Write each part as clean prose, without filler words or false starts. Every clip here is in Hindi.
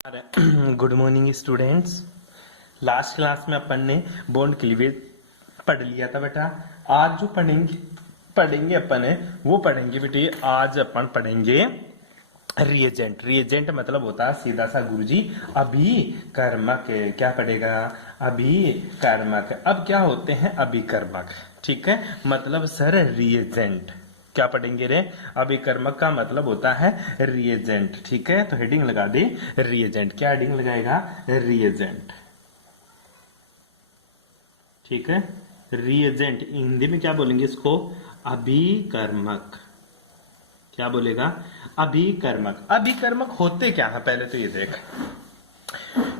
Good morning students. Last class में अपन ने बॉन्ड क्लीवेज पढ़ लिया था बेटा। आज जो पढ़ेंगे अपन है वो पढ़ेंगे बेटे। आज अपन पढ़ेंगे रिएजेंट। रिएजेंट मतलब होता है सीधा सा गुरुजी अभिकर्मक। क्या पढ़ेगा? अभिकर्मक। अब क्या होते हैं अभिकर्मक? ठीक है, मतलब सर रिएजेंट क्या पढ़ेंगे रे? अभिकर्मक का मतलब होता है रिएजेंट। ठीक है, तो हेडिंग लगा दे रिएजेंट। क्या हेडिंग लगाएगा? रिएजेंट। ठीक है, रिएजेंट हिंदी में क्या बोलेंगे इसको? अभिकर्मक। क्या बोलेगा? अभिकर्मक। अभिकर्मक होते क्या है पहले तो ये देख।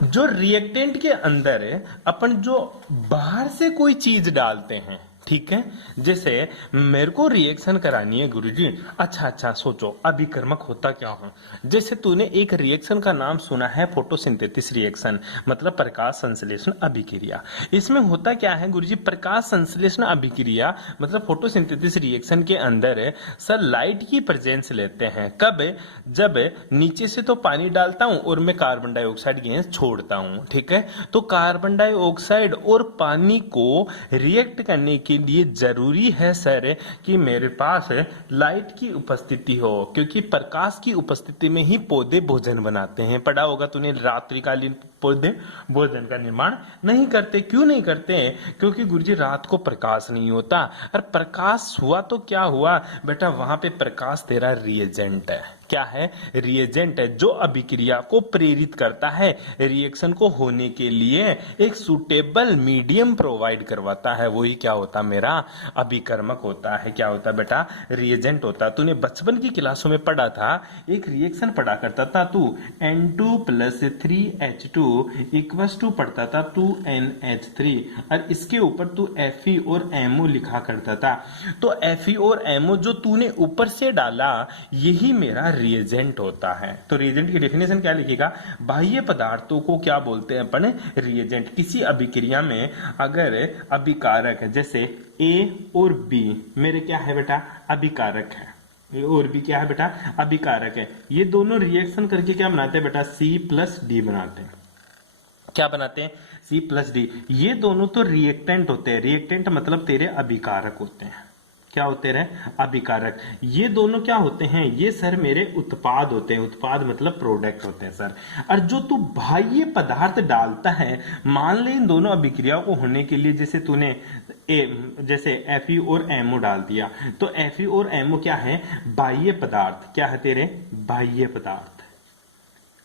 जो रिएक्टेंट के अंदर अपन जो बाहर से कोई चीज डालते हैं, ठीक है, जैसे मेरे को रिएक्शन करानी है गुरुजी। अच्छा सोचो अभिकर्मक होता क्या है। जैसे तूने एक रिएक्शन का नाम सुना है फोटोसिंथेसिस रिएक्शन, मतलब प्रकाश संश्लेषण अभिक्रिया। इसमें होता क्या है गुरुजी? प्रकाश संश्लेषण अभिक्रिया मतलब फोटोसिंथेसिस रिएक्शन के अंदर सर लाइट की प्रेजेंस लेते हैं। कब? जब नीचे से तो पानी डालता हूं और मैं कार्बन डाइऑक्साइड गैस छोड़ता हूं। ठीक है, तो कार्बन डाइऑक्साइड और पानी को रिएक्ट करने के लिए जरूरी है सर कि मेरे पास लाइट की उपस्थिति हो, क्योंकि प्रकाश की उपस्थिति में ही पौधे भोजन बनाते हैं। पढ़ा होगा तूने, रात्रिकालीन पौधे भोजन का निर्माण नहीं करते। क्यों नहीं करते? क्योंकि गुरुजी रात को प्रकाश नहीं होता, और प्रकाश हुआ तो क्या हुआ बेटा, वहां पे प्रकाश तेरा रिएजेंट है। क्या है? रिएजेंट है, जो अभिक्रिया को प्रेरित करता है, रिएक्शन को होने के लिए एक सुटेबल मीडियम प्रोवाइड करवाता है। वही क्या होता? मेरा अभिकर्मक होता है। क्या होता बेटा? रिएजेंट होता। तूने बचपन की क्लासों में पढ़ा था, एक रिएक्शन पढ़ा करता था तू, N2 + 3H2 = पढ़ता था 2NH3, और इसके ऊपर तू Fe और MO लिखा करता था। तो Fe और MO जो तूने ऊपर से डाला, यही मेरा रिएजेंट होता है। तो रिएजेंट की डेफिनेशन क्या लिखेगा? बाह्य पदार्थों को क्या बोलते हैं अपन? रिएजेंट। किसी अभिक्रिया में अगर अभिकारक है, जैसे A और B मेरे क्या है बेटा? अभिकारक है। A और B क्या है बेटा? अभिकारक है। ये दोनों रिएक्शन करके क्या बनाते हैं बेटा? C+D बनाते हैं। क्या बनाते हैं? C+D। ये दोनों तो रिएक्टेंट होते हैं। रिएक्टेंट मतलब तेरे अभिकारक होते हैं। क्या होते रहे? अभिकारक। ये दोनों क्या होते हैं? ये सर मेरे उत्पाद होते हैं। उत्पाद मतलब प्रोडक्ट होते हैं सर। और जो तू बाह्य पदार्थ डालता है, मान ले इन दोनों अभिक्रियाओं को होने के लिए, जैसे तूने जैसे Fe और MO डाल दिया, तो Fe और MO क्या है? बाह्य पदार्थ। क्या है तेरे? बाह्य पदार्थ।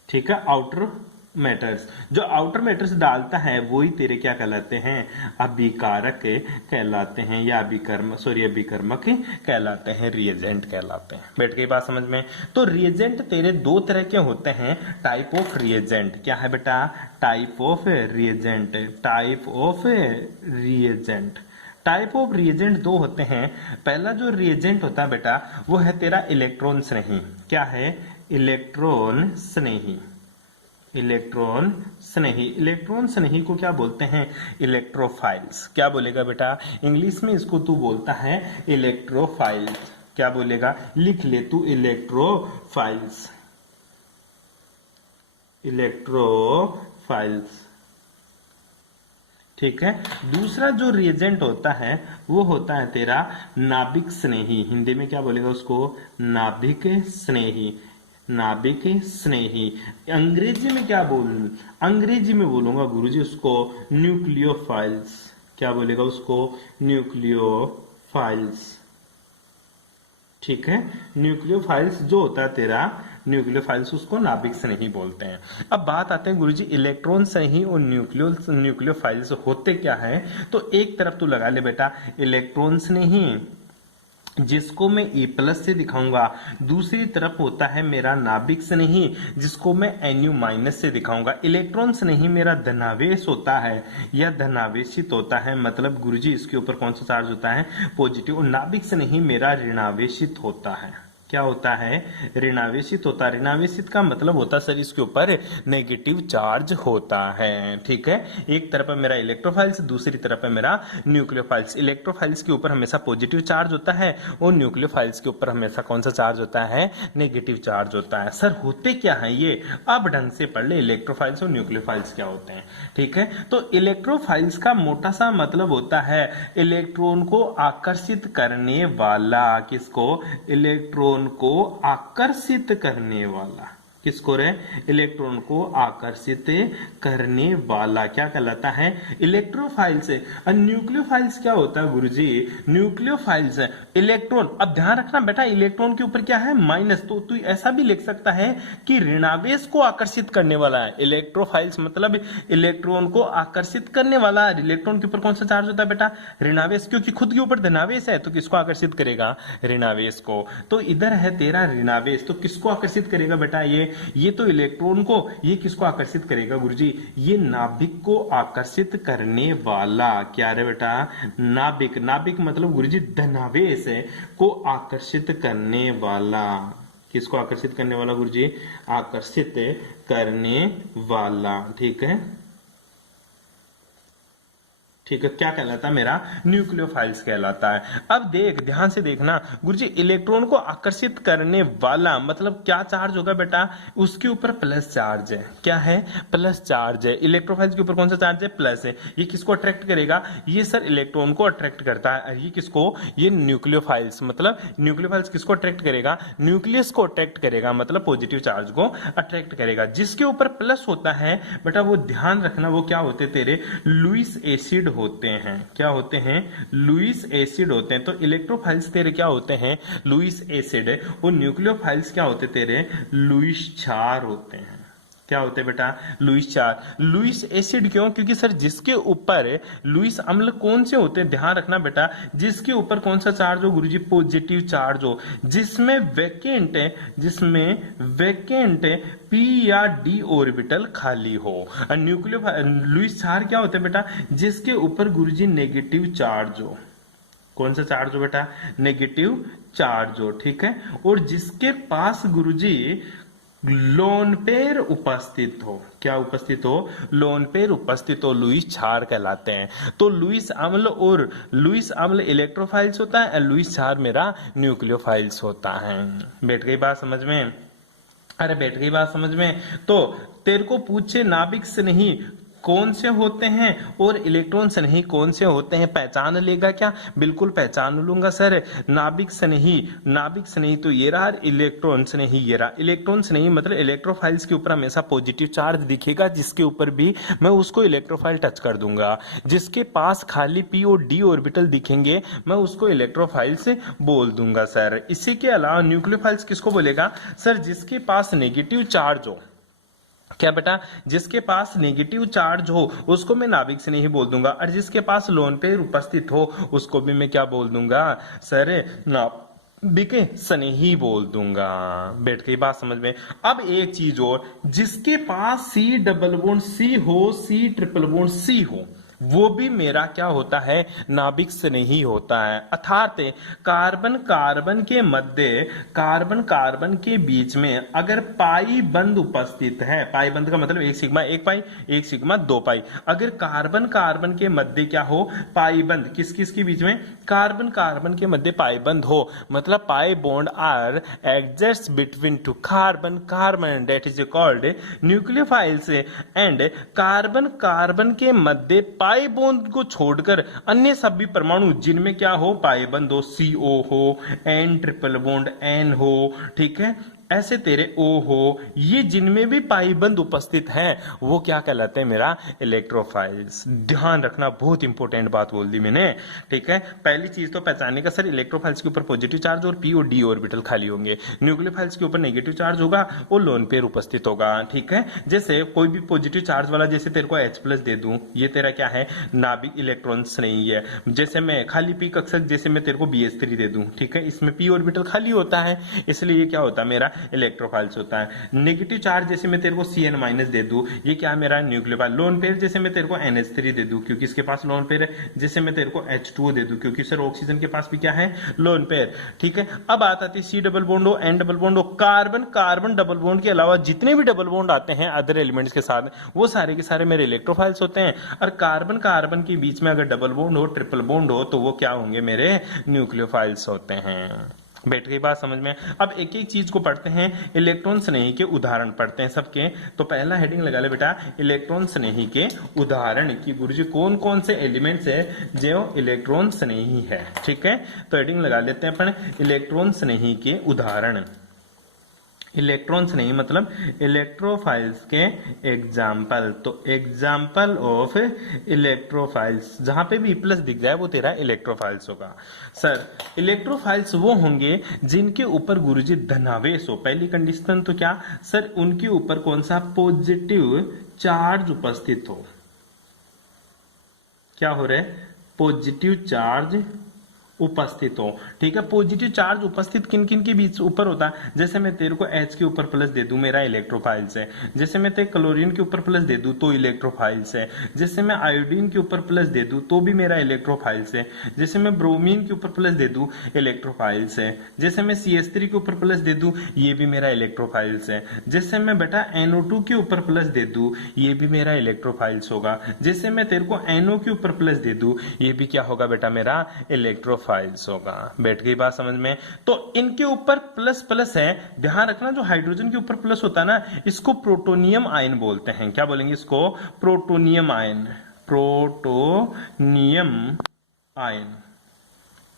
ठीक है, आउटर मैटर्स। जो आउटर मैटर्स डालता है वही तेरे क्या कहलाते हैं? अभिकारक कहलाते हैं, या अभिकर्मक कहलाते हैं, रिएजेंट कहलाते हैं। बैठ गई बात समझ में? तो रिएजेंट तेरे दो तरह के होते हैं। Type of reagent. क्या है बेटा? Type of reagent. Type of reagent. Type of reagent दो होते हैं। पहला जो रिएजेंट होता है बेटा, वो है तेरा इलेक्ट्रॉन स्नेही। क्या है? इलेक्ट्रॉन स्नेही। इलेक्ट्रॉन स्नेही। इलेक्ट्रॉन स्नेही को क्या बोलते हैं? इलेक्ट्रोफाइल्स। क्या बोलेगा बेटा? इंग्लिश में इसको तू बोलता है इलेक्ट्रोफाइल्स। क्या बोलेगा? लिख ले तू, इलेक्ट्रोफाइल्स। इलेक्ट्रोफाइल्स। ठीक है। दूसरा जो रिएजेंट होता है वो होता है तेरा नाभिक स्नेही। हिंदी में क्या बोलेगा उसको? नाभिक स्नेही। नाभिक स्नेही। अंग्रेजी में क्या अंग्रेजी में बोलूंगा गुरुजी उसको न्यूक्लियोफाइल्स। क्या बोलेगा उसको? न्यूक्लियोफाइल्स। ठीक है, न्यूक्लियोफाइल्स जो होता है तेरा, न्यूक्लियोफाइल्स उसको नाभिक स्नेही बोलते हैं। अब बात आते हैं गुरुजी इलेक्ट्रॉन स्नेही और न्यूक्लियोफाइल्स होते क्या है। तो एक तरफ तू लगा ले बेटा इलेक्ट्रॉन स्नेही, जिसको मैं E+ से दिखाऊंगा। दूसरी तरफ होता है मेरा नाभिक स्नेही, जिसको मैं Nu- से दिखाऊंगा। इलेक्ट्रॉन स्नेही मेरा धनावेश होता है या धनावेशित होता है, मतलब गुरुजी इसके ऊपर कौन सा चार्ज होता है? पॉजिटिव। और नाभिक स्नेही मेरा ऋणावेशित होता है। क्या होता है, ऋणावेशित होता है। ऋणावेशित का मतलब होता है सर इसके ऊपर नेगेटिव चार्ज होता है, ठीक है। एक तरफ है मेरा इलेक्ट्रोफाइल्स, दूसरी तरफ है मेरा न्यूक्लियोफाइल्स। इलेक्ट्रोफाइल्स के ऊपर हमेशा पॉजिटिव चार्ज होता है और न्यूक्लियोफाइल्स के ऊपर हमेशा कौन सा चार्ज होता है, नेगेटिव चार्ज होता है। सर होते क्या है ये, अब ढंग से पढ़ ले, इलेक्ट्रोफाइल्स और न्यूक्लियोफाइल्स क्या होते हैं, ठीक है। तो इलेक्ट्रोफाइल्स का मोटा सा मतलब होता है इलेक्ट्रॉन को आकर्षित करने वाला। किसको, इलेक्ट्रॉन को आकर्षित करने वाला। किसको रे, इलेक्ट्रॉन को आकर्षित करने वाला क्या कहलाता है, इलेक्ट्रोफाइल्स। और न्यूक्लियोफाइल्स क्या होता है गुरुजी, न्यूक्लियोफाइल्स इलेक्ट्रॉन, अब ध्यान रखना बेटा इलेक्ट्रॉन के ऊपर क्या है, माइनस, तो तू ऐसा भी लिख सकता है कि ऋणावेश को आकर्षित करने वाला है। इलेक्ट्रोफाइल्स मतलब इलेक्ट्रॉन को आकर्षित करने वाला। इलेक्ट्रॉन के ऊपर कौन सा चार्ज होता है बेटा, ऋणावेश, क्योंकि खुद के ऊपर धनावेश है तो किसको आकर्षित करेगा, ऋणावेश को। तो इधर है तेरा ऋणावेश, तो किसको आकर्षित करेगा बेटा, ये तो इलेक्ट्रॉन को, ये किसको आकर्षित करेगा गुरुजी, ये नाभिक को आकर्षित करने वाला। क्या रे बेटा, नाभिक। नाभिक मतलब गुरुजी धनावेश को आकर्षित करने वाला। किसको आकर्षित करने वाला गुरुजी, आकर्षित करने वाला, ठीक है। ठीक है, क्या कहलाता है मेरा, न्यूक्लियोफाइल्स कहलाता है। अब देख, ध्यान से देखना गुरुजी, इलेक्ट्रॉन को आकर्षित करने वाला मतलब क्या चार्ज होगा बेटा, उसके ऊपर प्लस चार्ज है। क्या है, प्लस चार्ज है। इलेक्ट्रोफाइल्स के ऊपर कौन सा चार्ज है, प्लस है। ये किसको अट्रैक्ट करेगा, ये सर इलेक्ट्रॉन को अट्रैक्ट करता है। ये किसको, ये न्यूक्लियोफाइल्स, मतलब न्यूक्लियोफाइल्स किसको अट्रैक्ट करेगा, न्यूक्लियस को अट्रैक्ट करेगा, मतलब पॉजिटिव चार्ज को अट्रैक्ट करेगा। जिसके ऊपर प्लस होता है बेटा वो ध्यान रखना, वो क्या होते तेरे, लुईस एसिड होते हैं। क्या होते हैं, लुईस एसिड होते हैं। तो इलेक्ट्रोफाइल्स तेरे क्या होते हैं, लुईस एसिड, और न्यूक्लियोफाइल्स क्या होते तेरे, लुईस क्षार होते हैं। क्या होते हैं बेटा, लुईस क्षार। लुईस एसिड क्यों, क्योंकि सर जिसके ऊपर लुईस अम्ल कौन से होते हैं, ध्यान रखना बेटा, जिसके ऊपर कौन सा चार्ज हो गुरुजी, पॉजिटिव चार्ज हो, जिसमें वैकेंट पी या डी ऑर्बिटल खाली हो। और लुईस क्षार क्या होते हैं बेटा, जिसके ऊपर गुरुजी नेगेटिव चार्ज हो। कौन सा चार्ज हो बेटा, नेगेटिव चार्ज हो, ठीक है। और जिसके पास गुरुजी लोन पेयर उपस्थित हो। क्या उपस्थित हो, लोन पेयर उपस्थित हो, लुईस क्षार कहलाते हैं। तो लुईस अम्ल और लुईस अम्ल इलेक्ट्रोफाइल्स होता है और लुईस क्षार मेरा न्यूक्लियोफाइल्स होता है। बैठ गई बात समझ में, अरे बैठ गई बात समझ में। तो तेरे को पूछे नाभिक से नहीं कौन से होते हैं और इलेक्ट्रॉन से नहीं कौन से होते हैं, पहचान लेगा क्या, बिल्कुल पहचान लूंगा सर। नाभिक से नहीं तो ये रहा, इलेक्ट्रॉन से नहीं ये रहा। इलेक्ट्रॉन से नहीं मतलब इलेक्ट्रोफाइल्स के ऊपर हमेशा पॉजिटिव चार्ज दिखेगा, जिसके ऊपर भी मैं उसको इलेक्ट्रोफाइल टच कर दूंगा। जिसके पास खाली पी और डी ऑर्बिटल दिखेंगे मैं उसको इलेक्ट्रोफाइल से बोल दूंगा सर। इसी के अलावा न्यूक्लियोफाइल्स किसको बोलेगा सर, जिसके पास नेगेटिव चार्ज हो। क्या बेटा, जिसके पास नेगेटिव चार्ज हो उसको मैं नाभिक से नहीं बोल दूंगा, और जिसके पास लोन पेयर उपस्थित हो उसको भी मैं क्या बोल दूंगा सर, नाभिक से नहीं बोल दूंगा। बैठ गई बात समझ में। अब एक चीज और, जिसके पास सी डबल बॉन्ड सी हो, सी ट्रिपल बॉन्ड सी हो, वो भी मेरा क्या होता है, नाभिक से नहीं होता है। अर्थात कार्बन कार्बन के बीच में अगर पाई बंद उपस्थित है, पाई बंद का मतलब एक सिग्मा एक पाई, एक सिग्मा दो पाई, अगर कार्बन कार्बन के मध्य क्या हो, पाई बंद, किस किस के बीच में, कार्बन कार्बन के मध्य पाई बंद हो, मतलब pi bond are adjust between two carbon carbon, that is called nucleophiles. And carbon carbon के मध्य पाई बॉन्ड को छोड़कर अन्य सभी परमाणु जिनमें क्या हो, पाई बंद हो, CO हो, N ट्रिपल बॉन्ड N हो, ठीक है, ऐसे तेरे O हो, ये जिनमें भी पाई बंद उपस्थित हैं वो क्या कहलाते हैं, मेरा इलेक्ट्रोफाइल्स। ध्यान रखना, बहुत इंपॉर्टेंट बात बोल दी मैंने, ठीक है। पहली चीज तो पहचानने का सर, इलेक्ट्रोफाइल्स के ऊपर पॉजिटिव चार्ज और P और D ऑर्बिटल खाली होंगे, न्यूक्लियोफाइल्स के ऊपर नेगेटिव चार्ज होगा और लोन पेयर उपस्थित होगा, ठीक है। जैसे कोई भी पॉजिटिव चार्ज वाला, जैसे तेरे को H+ दे दूं, ये तेरा क्या है, नाभिक, इलेक्ट्रॉन्स नहीं है। जैसे मैं खाली P कक्षक, जैसे मैं तेरे को BH3 दे दूं, ठीक है, इसमें P ऑर्बिटल खाली होता है, इसलिए ये क्या होता है मेरा इलेक्ट्रोफाइल्स होता है। नेगेटिव चार्ज जैसे मैं तेरे को Cn माइनस दे दूं, ये क्या है मेरा न्यूक्लियोफाइल। लोन पेयर जैसे मैं तेरे को NH3 दे दूं क्योंकि इसके पास लोन पेयर है, जैसे मैं तेरे को H2O दे दूं क्योंकि सर ऑक्सीजन के पास भी क्या है, लोन पेयर। ठीक है, अब आता है C डबल बॉन्ड हो, N डबल बॉन्ड हो, कार्बन कार्बन डबल बॉन्ड के अलावा जितने भी डबल बॉन्ड आते हैं अदर एलिमेंट्स के साथ, वो सारे के सारे मेरे इलेक्ट्रोफाइल्स होते हैं। और कार्बन कार्बन के बीच में अगर डबल बॉन्ड हो, ट्रिपल बॉन्ड हो, तो वो क्या होंगे, मेरे न्यूक्लियोफाइल्स होते हैं। बैठ गई बात समझ में। अब एक एक चीज को पढ़ते हैं, इलेक्ट्रॉन स्नेही के उदाहरण पढ़ते हैं सबके। तो पहला हेडिंग लगा ले बेटा, इलेक्ट्रॉन स्नेही के उदाहरण की गुरुजी कौन कौन से एलिमेंट्स है जो इलेक्ट्रॉन स्नेही है। ठीक है, तो हेडिंग लगा लेते हैं अपन, इलेक्ट्रॉन स्नेही के उदाहरण। इलेक्ट्रॉन्स नहीं मतलब इलेक्ट्रोफाइल्स के एग्जाम्पल। तो एग्जाम्पल ऑफ इलेक्ट्रोफाइल्स, जहां पे भी प्लस दिख जाए वो तेरा इलेक्ट्रोफाइल्स होगा। सर इलेक्ट्रोफाइल्स वो होंगे जिनके ऊपर गुरुजी धनावेश हो। पहली कंडीशन तो क्या सर, उनके ऊपर कौन सा पॉजिटिव चार्ज उपस्थित हो। क्या हो रहा है, पॉजिटिव चार्ज उपस्थित हो। ठीक है, पॉजिटिव चार्ज उपस्थित किन किन के बीच ऊपर होता है, जैसे मैं तेरे को H के ऊपर प्लस दे दूं, मेरा इलेक्ट्रोफाइल्स है। जैसे मैं तेरे क्लोरीन के ऊपर प्लस दे दूं तो इलेक्ट्रोफाइल्स है। जैसे मैं आयोडीन के ऊपर प्लस दे दूं तो भी मेरा इलेक्ट्रोफाइल्स है। जैसे मैं ब्रोमीन के ऊपर प्लस दे दूं, इलेक्ट्रोफाइल्स है। जैसे मैं CH3 के ऊपर प्लस दे दूं, ये भी मेरा इलेक्ट्रोफाइल्स है। जैसे मैं बेटा NO2 के ऊपर प्लस दे दूं, ये भी मेरा इलेक्ट्रोफाइल्स होगा। जैसे मैं तेरे को NO के ऊपर प्लस दे दूं, ये भी क्या होगा बेटा, मेरा इलेक्ट्रोफाइल्स होगा। बैठ गई बात समझ में। तो इनके ऊपर प्लस प्लस है, ध्यान रखना, जो हाइड्रोजन के ऊपर प्लस होता है ना, इसको प्रोटोनियम आयन बोलते हैं। क्या बोलेंगे इसको, प्रोटोनियम आयन, प्रोटोनियम आयन।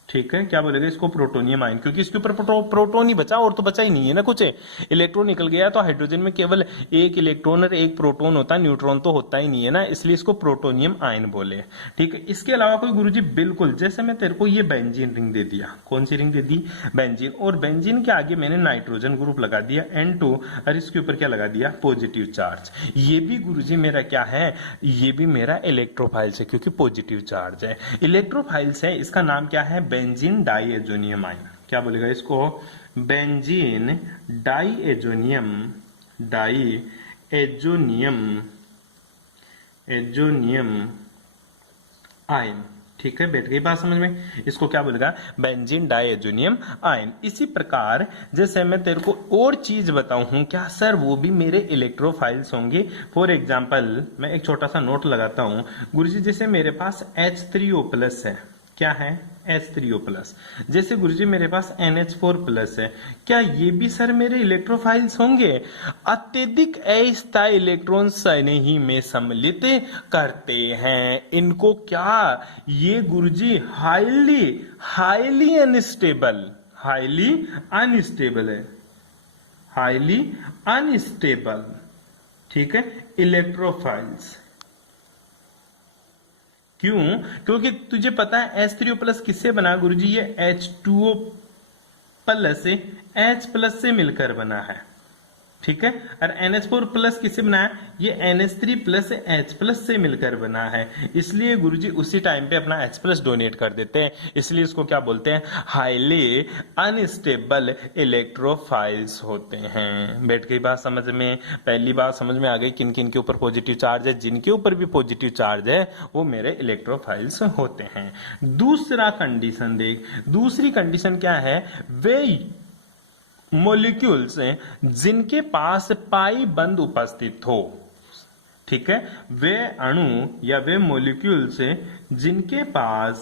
ठीक है, क्या बोलेगा इसको, प्रोटोनियम आयन, क्योंकि इसके ऊपर प्रोटोन ही बचा, और तो बचा ही नहीं है ना कुछ। इलेक्ट्रॉन निकल गया तो हाइड्रोजन में केवल एक इलेक्ट्रॉन और एक प्रोटॉन होता है, न्यूट्रॉन तो होता ही नहीं है ना, इसलिए इसको प्रोटोनियम आयन बोले। ठीक है, इसके अलावा कोई गुरुजी बिल्कुल, जैसे मैं तेरे को ये बेंजीन रिंग दे दिया, कौन सी रिंग दे दी, बेंजीन, और बेंजीन के आगे मैंने नाइट्रोजन ग्रुप लगा दिया N2, और इसके ऊपर क्या लगा दिया, पॉजिटिव चार्ज। ये भी गुरुजी मेरा क्या है, ये भी मेरा इलेक्ट्रोफाइल्स है, क्योंकि पॉजिटिव चार्ज है, इलेक्ट्रोफाइल्स है। इसका नाम क्या है, बेंजीन डाइएजोनियम आयन। क्या बोलेगा इसको, बेंजीन डाइएजोनियम, डाइएजोनियम आयन। ठीक है, बैठ गई बात समझ में। इसको क्या बोलेगा, बेंजीन डाइएजोनियम आयन। इसी प्रकार जैसे मैं तेरे को और चीज बताऊं, क्या सर वो भी मेरे इलेक्ट्रोफाइल्स होंगे। फॉर एग्जांपल मैं एक छोटा सा नोट लगाता हूं, गुरुजी जैसे मेरे पास H3O+ है, क्या है, H3O+। जैसे गुरुजी मेरे पास NH4+ है, क्या ये भी सर मेरे इलेक्ट्रोफाइल्स होंगे। अत्यधिक अस्थायी इलेक्ट्रॉन स्नेही में सम्मिलित करते हैं इनको। क्या ये गुरुजी हाईली अनस्टेबल, हाईली अनस्टेबल है, हाईली अनस्टेबल। ठीक है, इलेक्ट्रोफाइल्स। क्यों, क्योंकि तुझे पता है H3O+ किससे बना गुरुजी, ये H2O+ से H+ से मिलकर बना है। ठीक है, और NH4+ किससे बना है, ये NH3+ से H+ से मिलकर बना है। इसलिए गुरुजी उसी टाइम पे अपना H+ डोनेट कर देते हैं, इसलिए इसको क्या बोलते हैं, हाईली अनस्टेबल इलेक्ट्रोफाइल्स होते हैं। बैठ गई बात समझ में। पहली बात समझ में आ गई, किन किन के ऊपर पॉजिटिव चार्ज है, जिनके ऊपर भी पॉजिटिव चार्ज है वो मेरे इलेक्ट्रोफाइल्स होते हैं। दूसरा कंडीशन देख, दूसरी कंडीशन क्या है, वे मॉलिक्यूल्स जिनके पास पाई बंद उपस्थित हो। ठीक है, वे अणु या वे मॉलिक्यूल्स जिनके पास,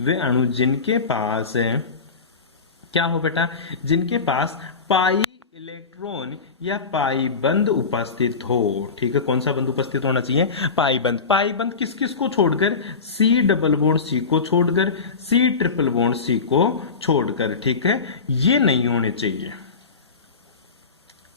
वे अणु जिनके पास क्या हो बेटा, जिनके पास पाई इलेक्ट्रॉन या पाई बंद उपस्थित हो। ठीक है, कौन सा बंद उपस्थित होना चाहिए, पाई बंद। पाई बंद किस किस को छोड़कर, C डबल बॉन्ड C को छोड़कर, C ट्रिपल बॉन्ड C को छोड़कर। ठीक है, ये नहीं होने चाहिए।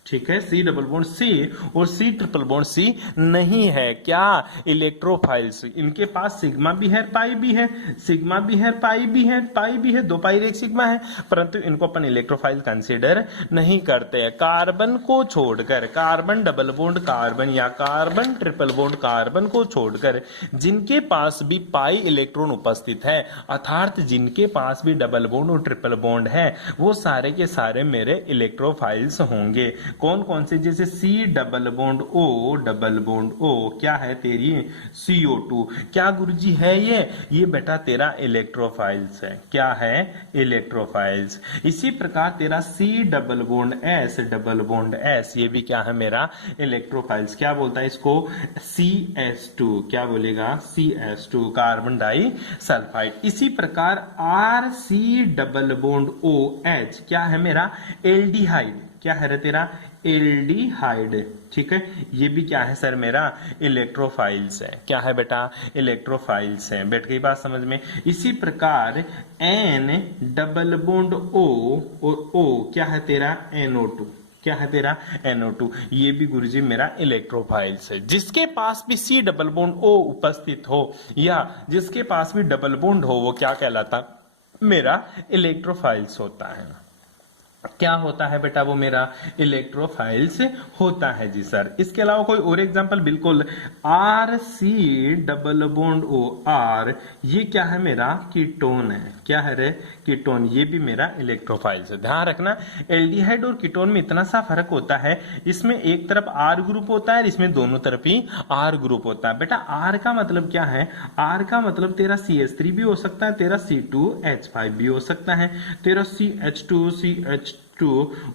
ठीक है, सी डबल बॉन्ड सी और सी ट्रिपल बॉन्ड सी नहीं है। क्या? इलेक्ट्रोफाइल्स। इनके पास सिग्मा भी है, पाई भी है, सिग्मा भी है, पाई भी है, पाई भी है, 2 पाई और 1 सिग्मा है, परंतु इनको अपन इलेक्ट्रोफाइल कंसीडर नहीं करते हैं। कार्बन को छोड़कर, कार्बन डबल बॉन्ड कार्बन या कार्बन ट्रिपल बॉन्ड कार्बन को छोड़कर जिनके पास भी पाई इलेक्ट्रॉन उपस्थित है, अर्थात जिनके पास भी डबल बॉन्ड और ट्रिपल बॉन्ड है, वो सारे के सारे मेरे इलेक्ट्रोफाइल्स होंगे। कौन कौन से? जैसे C double bond O, double bond O, क्या है तेरी? CO2। क्या गुरुजी है ये बेटा तेरा इलेक्ट्रोफाइल्स है। क्या है? इलेक्ट्रोफाइल्स। इसी प्रकार तेरा C double bond S, double bond S, ये भी क्या है मेरा? इलेक्ट्रोफाइल्स। क्या बोलता है इसको? CS2। क्या बोलेगा? CS2, carbon die sulphide. इसी प्रकार RC डबल बॉन्ड OH, क्या है मेरा? एल्डिहाइड। क्या है रे तेरा? एल्डिहाइड। ठीक है, ये भी क्या है सर? मेरा इलेक्ट्रोफाइल्स है। क्या है बेटा? इलेक्ट्रोफाइल्स है। बैठ गई बात समझ में? इसी प्रकार N डबल बॉन्ड O और O, क्या है तेरा? NO2। क्या है तेरा? NO2। ये भी गुरुजी मेरा इलेक्ट्रोफाइल्स है। जिसके पास भी C डबल बॉन्ड O उपस्थित हो या जिसके पास भी डबल बॉन्ड हो, वो क्या कहलाता? मेरा इलेक्ट्रोफाइल्स होता है। क्या होता है बेटा? वो मेरा इलेक्ट्रोफाइल्स होता है जी सर। इसके अलावा कोई और एग्जांपल? बिल्कुल। RC double bond O R, ये क्या है मेरा? कीटोन है। क्या है रे? कीटोन। ये भी मेरा इलेक्ट्रोफाइल्स है। ध्यान रखना, एल्डिहाइड और कीटोन में इतना सा फर्क होता है, इसमें एक तरफ R ग्रुप होता है, इसमें दोनों तरफ ही R ग्रुप होता है। बेटा R का मतलब क्या है? R का मतलब तेरा CH3 भी हो सकता है, तेरा C2H5 भी हो सकता है, तेरा CH2 CH2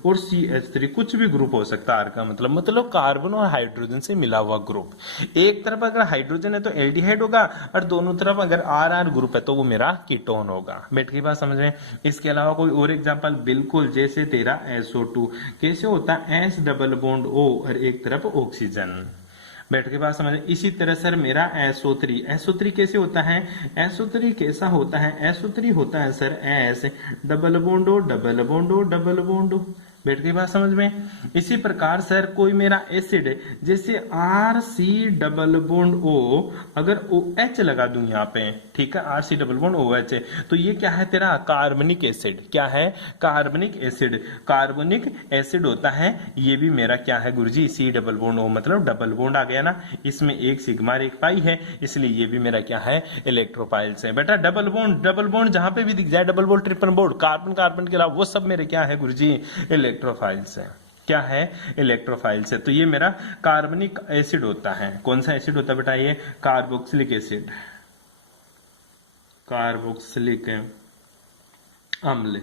और CH3 कुछ भी ग्रुप हो सकता है। R का मतलब कार्बन और हाइड्रोजन से मिला हुआ ग्रुप। एक तरफ अगर हाइड्रोजन है तो एल्डिहाइड होगा, और दोनों तरफ अगर RR ग्रुप है तो वो मेरा कीटोन होगा। बैठ गई बात समझ में? इसके अलावा कोई और एग्जांपल? बिल्कुल। जैसे तेरा SO2 कैसे होता है? S डबल बॉन्ड O और एक तरफ ऑक्सीजन। बैठ के बात समझ। इसी तरह सर मेरा SO3 कैसे होता है? SO3 कैसा होता है? SO3 होता है sir S double bond O, double bond O, double bond O। बैठ गई बात समझ में? इसी प्रकार सर कोई मेरा एसिड है, जैसे RC डबल बॉन्ड O, अगर OH लगा दूं यहाँ पे, ठीक है, RC डबल बॉन्ड OH है, तो ये क्या है तेरा? कार्बनिक एसिड। क्या है? कार्बनिक एसिड। कार्बनिक एसिड होता है। ये भी मेरा क्या है गुरुजी? C डबल बॉन्ड O, मतलब डबल बॉन्ड आ गया ना, इसमें एक सिग्मा और एक पाई है, इसलिए ये भी मेरा क्या है? इलेक्ट्रोफाइल्स है। बेटा डबल बॉन्ड जहां पे भी दिख जाए, double bond triple bond carbon carbon के अलावा, वो सब मेरे क्या है गुरुजी? इलेक्ट्रोफाइल्स है। क्या है? इलेक्ट्रोफाइल्स है। तो ये मेरा कार्बनिक एसिड होता है। कौन सा एसिड होता है बेटा? ये कार्बोक्सिलिक एसिड, कार्बोक्सिलिक अम्ल।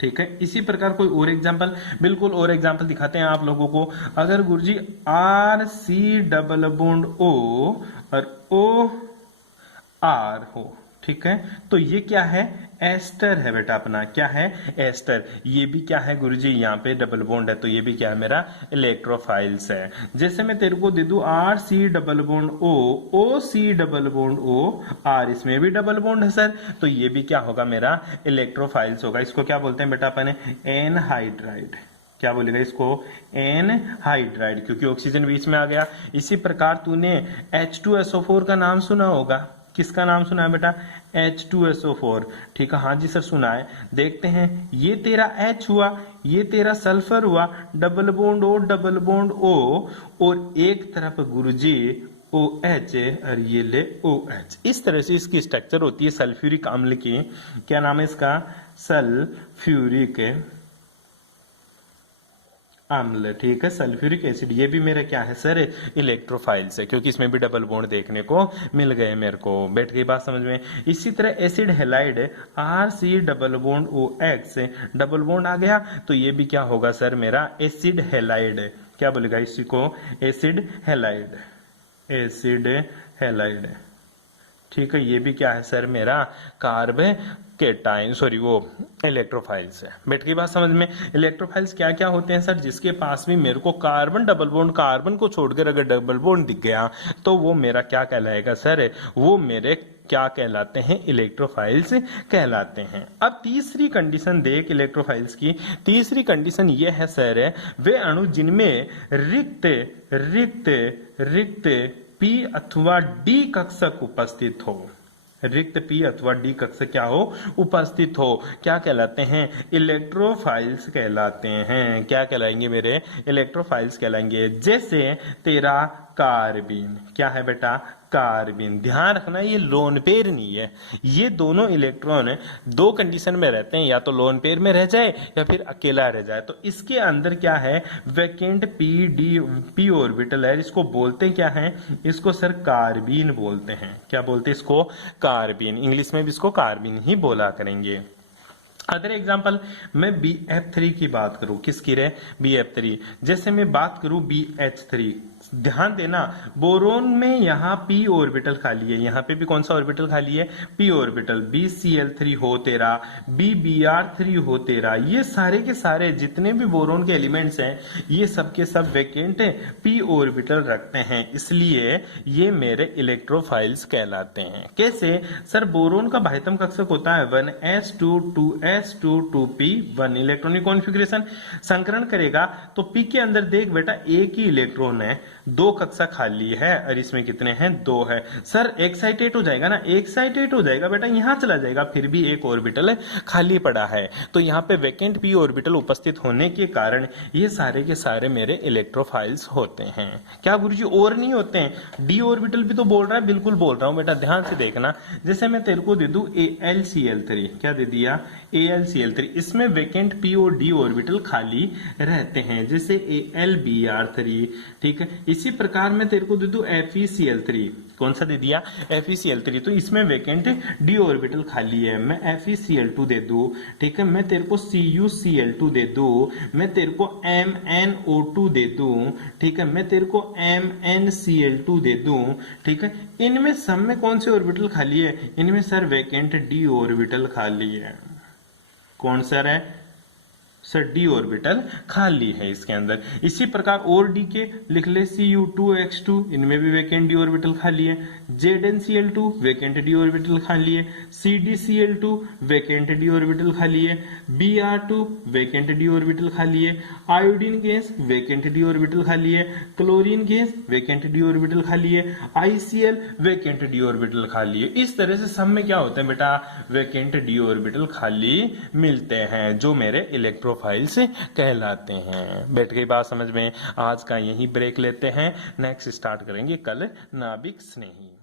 ठीक है, इसी प्रकार कोई और एग्जांपल? बिल्कुल, और एग्जांपल दिखाते हैं आप लोगों को। अगर गुरुजी RC डबल बॉन्ड O और OR हो, ठीक है, तो ये क्या है? एस्टर है बेटा अपना। क्या है? एस्टर। ये भी क्या है गुरुजी? यहाँ पे डबल बॉन्ड है, तो ये भी क्या है? मेरा इलेक्ट्रोफाइल्स है। जैसे मैं तेरे को दे दूं RC double bond O, OC double bond O R, इसमें भी डबल बॉन्ड है सर, तो ये भी क्या होगा? मेरा इलेक्ट्रोफाइल्स होगा। इसको क्या बोलते हैं बेटा अपन? एनहाइड्राइड। क्या बोलेगा इसको? एनहाइड्राइड, क्योंकि ऑक्सीजन बीच में आ गया। इसी प्रकार तूने H2SO4 का नाम सुना होगा। किसका नाम सुना है बेटा? H2SO4। ठीक है, हाँ जी सर सुना है। देखते हैं, ये तेरा H हुआ, ये तेरा सल्फर हुआ, double bond O, double bond O, और एक तरफ गुरुजी OH और ये ले OH। इस तरह से इसकी स्ट्रक्चर होती है सल्फ्यूरिक अम्ल की। क्या नाम है इसका? सल्फ्यूरिक अम्ल। ठीक है, सल्फ्यूरिक एसिड। ये भी मेरा क्या है सर? इलेक्ट्रोफाइल्स है, क्योंकि इसमें भी डबल बॉन्ड देखने को मिल गए मेरे को। बैठ गई बात समझ में? इसी तरह acid halide RC double bond OX, double bond आ गया, तो ये भी क्या होगा सर? मेरा एसिड हेलाइड। क्या बोलेगा इसी को? Acid halide, acid halide. ठीक है, ये भी क्या है सर मेरा कार्बोकेटाइन, सॉरी वो इलेक्ट्रोफाइल्स है। बैठ गई बात समझ में। इलेक्ट्रोफाइल्स क्या क्या होते हैं सर, जिसके पास भी मेरे को कार्बन डबल बॉन्ड, कार्बन को छोड़कर अगर डबल बॉन्ड दिख गया तो वो मेरा क्या कहलाएगा सर, वो मेरे क्या कहलाते हैं, इलेक्ट्रोफाइल्स कहलाते हैं। अब तीसरी कंडीशन देख इलेक्ट्रोफाइल्स की, तीसरी कंडीशन ये है सर, वे अणु जिनमें रिक्त रिक्त रिक्त P अथवा D कक्षक उपस्थित हो, रिक्त P अथवा D कक्षक क्या हो, उपस्थित हो, क्या कहलाते हैं, इलेक्ट्रोफाइल्स कहलाते हैं। क्या कहलाएंगे मेरे, इलेक्ट्रोफाइल्स कहलाएंगे। जैसे तेरा कार्बिन, क्या है बेटा, कार्बिन। ध्यान रखना ये लोन पेयर नहीं है, ये दोनों इलेक्ट्रॉन दो कंडीशन में रहते हैं, या तो लोन पेयर में रह जाए या फिर अकेला रह जाए। तो इसके अंदर क्या है, वैकेंट p ऑर्बिटल है, इसको बोलते क्या है, इसको सर कार्बीन बोलते हैं। क्या बोलते हैं इसको, कार्बीन। इंग्लिश में भी इसको कार्बीन ही बोला करेंगे। अदर एग्जाम्पल, मैं BF3 की बात करूं, किसकी रे, BF3। जैसे मैं बात करूं BH3, ध्यान देना बोरोन में यहाँ p ऑर्बिटल खाली है, यहाँ पे भी कौन सा ऑर्बिटल खाली है, p ऑर्बिटल। BCl3 हो तेरा, BBr3 हो तेरा, ये सारे के सारे जितने भी बोरोन के एलिमेंट्स हैं ये सब के सब वैकेंट p ऑर्बिटल रखते हैं, इसलिए ये मेरे इलेक्ट्रोफाइल्स कहलाते हैं। कैसे सर, बोरोन का बाह्यतम कक्षक होता है 1s2 2s2 2p1, electronic configuration. संकरण करेगा तो p के अंदर देख बेटा एक ही इलेक्ट्रॉन है, दो कक्षा खाली है, और इसमें कितने हैं, दो है। सर एक्साइटेट हो जाएगा ना, एक्साइटेट हो जाएगा बेटा, यहां चला जाएगा, फिर भी एक ऑर्बिटल खाली पड़ा है। तो यहाँ पे वैकेंट p ऑर्बिटल उपस्थित होने के कारण ये सारे के सारे मेरे इलेक्ट्रोफाइल्स होते हैं। क्या गुरुजी और नहीं होते हैं, d ऑर्बिटल भी तो बोल रहा है, बिल्कुल बोल रहा हूं बेटा, ध्यान से देखना। जैसे मैं तेरे को दे दूं AlCl3, क्या दे दिया, AlCl3, इसमें वैकेंट p और d ऑर्बिटल खाली रहते हैं, जैसे AlBr3, ठीक है। इसी प्रकार मैं तेरे को दे दूं FeCl3, कौन सा दे दिया, FeCl3, तो इसमें वैकेंट d ऑर्बिटल खाली है, मैं FeCl2 दे दूं, ठीक है। मैं तेरे को CuCl2 दे दूं, मैं तेरे को MnO2 दे दूं, ठीक है, मैं तेरे को MnCl2 दे दूं, ठीक है। इनमें सब में कौन से ऑर्बिटल खाली है, इनमें सर वैकेंट d ऑर्बिटल खाली है। कौन सा है सर, d ऑर्बिटल खाली है इसके अंदर। इसी प्रकार और d के लिख ले, Cu2x2, इनमें भी वैकेंट d ऑर्बिटल खाली है। ZnCl2 वैकेंट d ऑर्बिटल खाली है। CdCl2 वैकेंट d ऑर्बिटल खाली है। Br2 वैकेंट d ऑर्बिटल खाली है। Iodine gas vacant d orbital खाली है। Chlorine gas vacant d orbital खाली है। ICl वैकेंट d ऑर्बिटल खाली है। इस तरह से सब में क्या होता है बेटा, वैकेंट d ऑर्बिटल खाली मिलते हैं, जो मेरे इलेक्ट्रोफाइल्स कहलाते हैं। बैठ गई बात समझ में। आज का यही ब्रेक लेते हैं, नेक्स्ट स्टार्ट करेंगे कल नाभिक स्नेही।